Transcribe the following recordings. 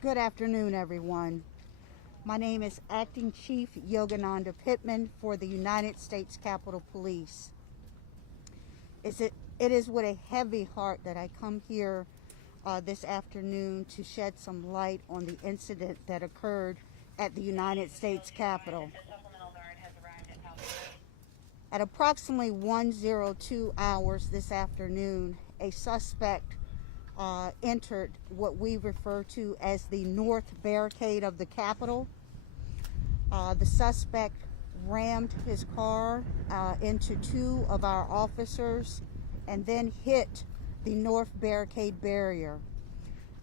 Good afternoon, everyone. My name is Acting Chief Yogananda Pittman for the United States Capitol Police. It is with a heavy heart that I come here this afternoon to shed some light on the incident that occurred at the United States Capitol. At approximately 1:02 hours this afternoon, a suspect entered what we refer to as the north barricade of the Capitol. The suspect rammed his car into two of our officers and then hit the north barricade barrier.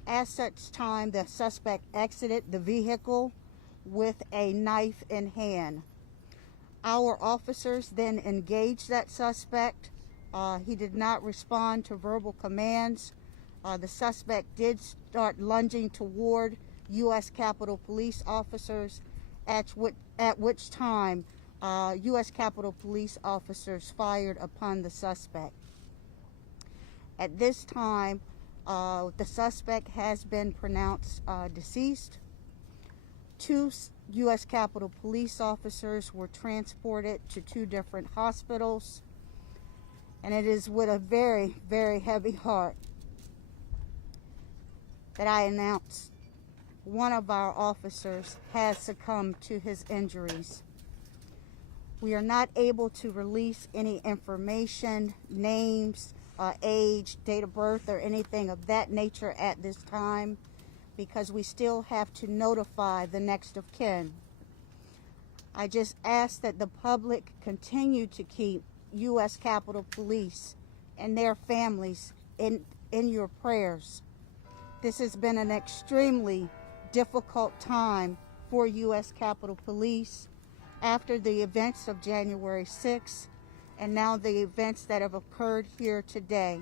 As such time, the suspect exited the vehicle with a knife in hand. Our officers then engaged that suspect. He did not respond to verbal commands. The suspect did start lunging toward U.S. Capitol Police officers, at which time U.S. Capitol Police officers fired upon the suspect. At this time, the suspect has been pronounced deceased. Two U.S. Capitol Police officers were transported to two different hospitals, and it is with a very, very heavy heart that I announce one of our officers has succumbed to his injuries. We are not able to release any information, names, age, date of birth, or anything of that nature at this time because we still have to notify the next of kin. I just ask that the public continue to keep U.S. Capitol Police and their families in your prayers. This has been an extremely difficult time for U.S. Capitol Police after the events of January 6th and now the events that have occurred here today.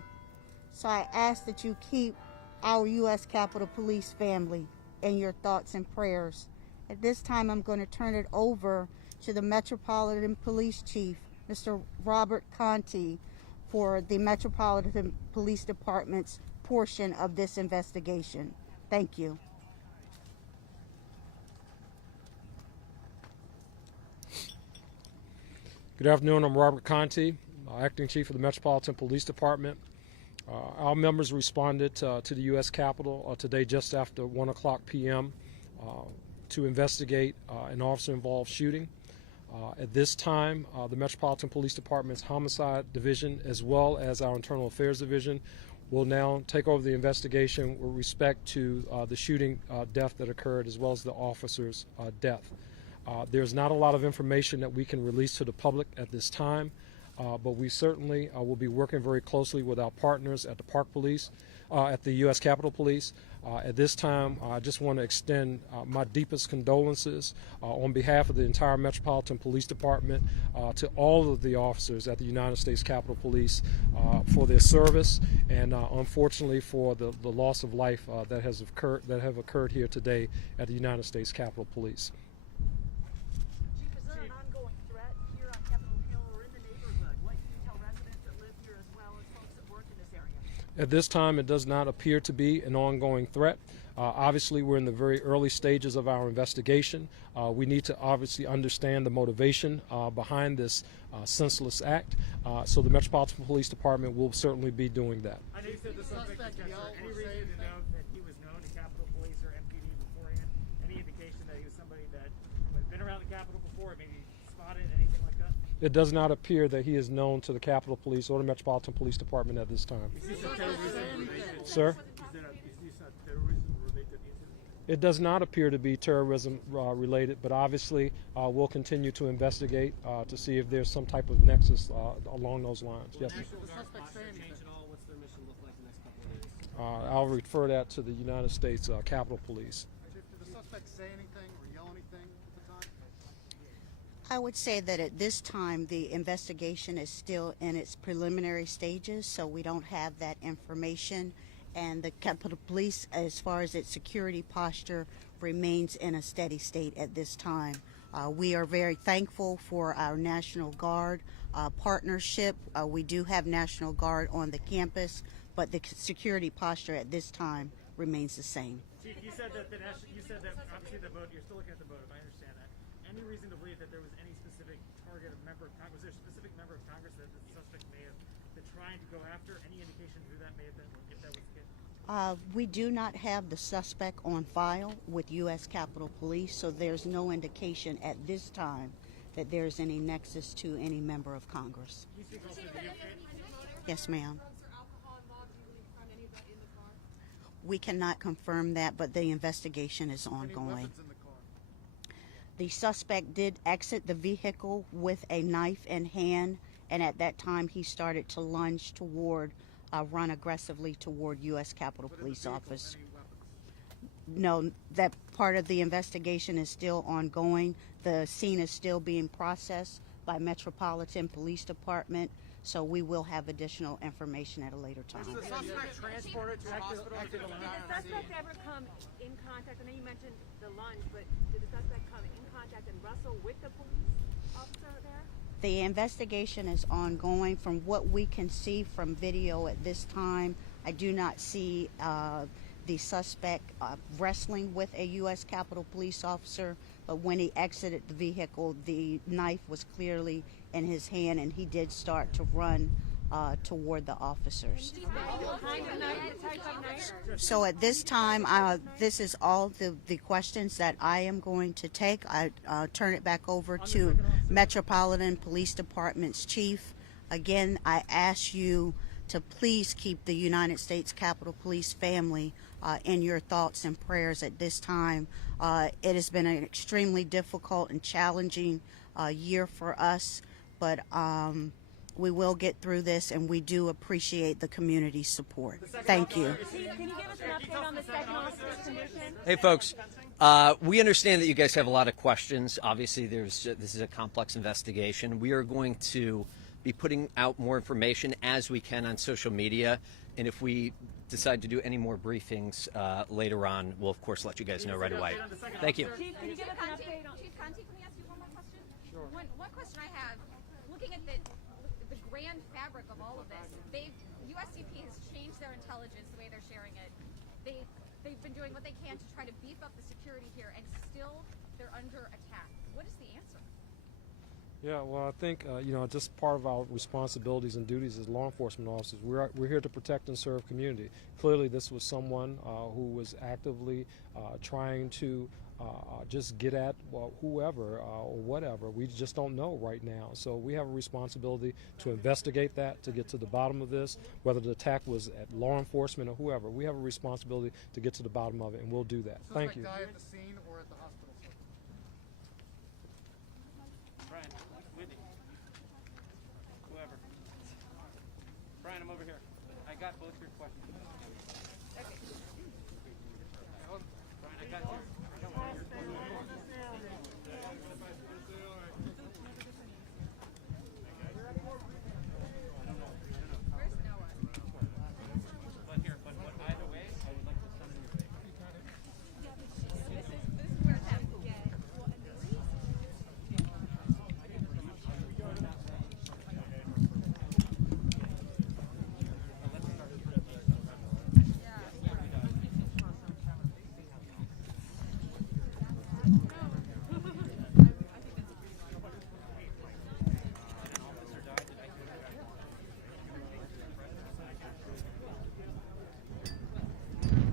So I ask that you keep our U.S. Capitol Police family in your thoughts and prayers. At this time, I'm going to turn it over to the Metropolitan Police Chief, Mr. Robert Conti, for the Metropolitan Police Department's portion of this investigation. Thank you. Good afternoon. I'm Robert Conti, Acting Chief of the Metropolitan Police Department. Our members responded to the U.S. Capitol today just after 1 o'clock p.m. To investigate an officer-involved shooting. At this time, the Metropolitan Police Department's Homicide Division as well as our Internal Affairs Division will now take over the investigation with respect to the shooting death that occurred as well as the officer's death. There's not a lot of information that we can release to the public at this time, but we certainly will be working very closely with our partners at the Park Police, at the U.S. Capitol Police. At this time, I just want to extend my deepest condolences on behalf of the entire Metropolitan Police Department to all of the officers at the United States Capitol Police for their service and unfortunately for the loss of life that have occurred here today at the United States Capitol Police. Chief, is there an ongoing threat here on Capitol Hill or in the neighborhood? What can you tell residents that live here as well as folks that work in this area? At this time, it does not appear to be an ongoing threat. Obviously, we're in the very early stages of our investigation. We need to obviously understand the motivation behind this senseless act. So the Metropolitan Police Department will certainly be doing that. I know you said the suspect yelled. Any reason to know that he was known to Capitol Police or MPD beforehand? Any indication that he was somebody that had been around the Capitol before, maybe spotted, anything like that? It does not appear that he is known to the Capitol Police or the Metropolitan Police Department at this time. Is this a terrorism related? Sir? Is this a terrorism related incident? It does not appear to be terrorism related, but obviously we'll continue to investigate to see if there's some type of nexus along those lines. Yes. National Guard posture change at all? What's their mission look like the next couple of days? I'll refer that to the United States Capitol Police. Did the suspect say anything or yell anything at the time? I would say that at this time the investigation is still in its preliminary stages, so we don't have that information, and the Capitol Police, as far as its security posture, remains in a steady state at this time. We are very thankful for our National Guard partnership. We do have National Guard on the campus, but the security posture at this time remains the same. Chief, you said that obviously the motive, you're still looking at the motive, I understand that. Any reason to believe that there was any specific target of member of Congress? Was there a specific member of Congress that the suspect may have been trying to go after? Any indication who that may have been, if that was the case? We do not have the suspect on file with U.S. Capitol Police, so there's no indication at this time that there's any nexus to any member of Congress. Can you speak also to Yes, ma'am. Drugs or alcohol involved? Do you believe found any of that in the car? We cannot confirm that, but the investigation is Any ongoing. weapons in the car? The suspect did exit the vehicle with a knife in hand, and at that time he started to lunge toward, run aggressively toward U.S. Capitol But in the Police vehicle, Office. any weapons? No, that part of the investigation is still ongoing. The scene is still being processed by Metropolitan Police Department, so we will have additional information at a later time. Was the suspect transported to a hospital? Did the suspect ever come in contact? I know you mentioned the lunge, but did the suspect come in contact and wrestle with the police officer there? The investigation is ongoing. From what we can see from video at this time, I do not see the suspect wrestling with a U.S. Capitol Police officer, but when he exited the vehicle, the knife was clearly in his hand, and he did start to run toward the officers. So at this time, this is all the questions that I am going to take. I turn it back over to Metropolitan Police Department's chief. Again, I ask you to please keep the United States Capitol Police family in your thoughts and prayers at this time. It has been an extremely difficult and challenging year for us, but we will get through this, and we do appreciate the community's support. Thank you. Can you give us an update on the second officer's condition? Hey, folks. We understand that you guys have a lot of questions. Obviously, this is a complex investigation. We are going to be putting out more information as we can on social media, and if we decide to do any more briefings later on, we'll of course let you guys know right away. Thank you. Chief, can you give us an update on? Chief Conti, can we ask you one more question? Sure. One question I have, looking at the grand fabric of all of this, USCP has changed their intelligence, the way they're sharing it. They've been doing what they can to try to beef up the security here, and still they're under attack. What is the answer? Yeah, well, I think just part of our responsibilities and duties as law enforcement officers, we're here to protect and serve community. Clearly, this was someone who was actively trying to just get at whoever or whatever. We just don't know right now. So we have a responsibility to investigate that, to get to the bottom of this, whether the attack was at law enforcement or whoever. We have a responsibility to get to the bottom of it, and we'll do that. Thank you. Suspect died at the scene or at the hospital, sir? Brian, Whitney, whoever. Brian, I'm over here. I got both your questions.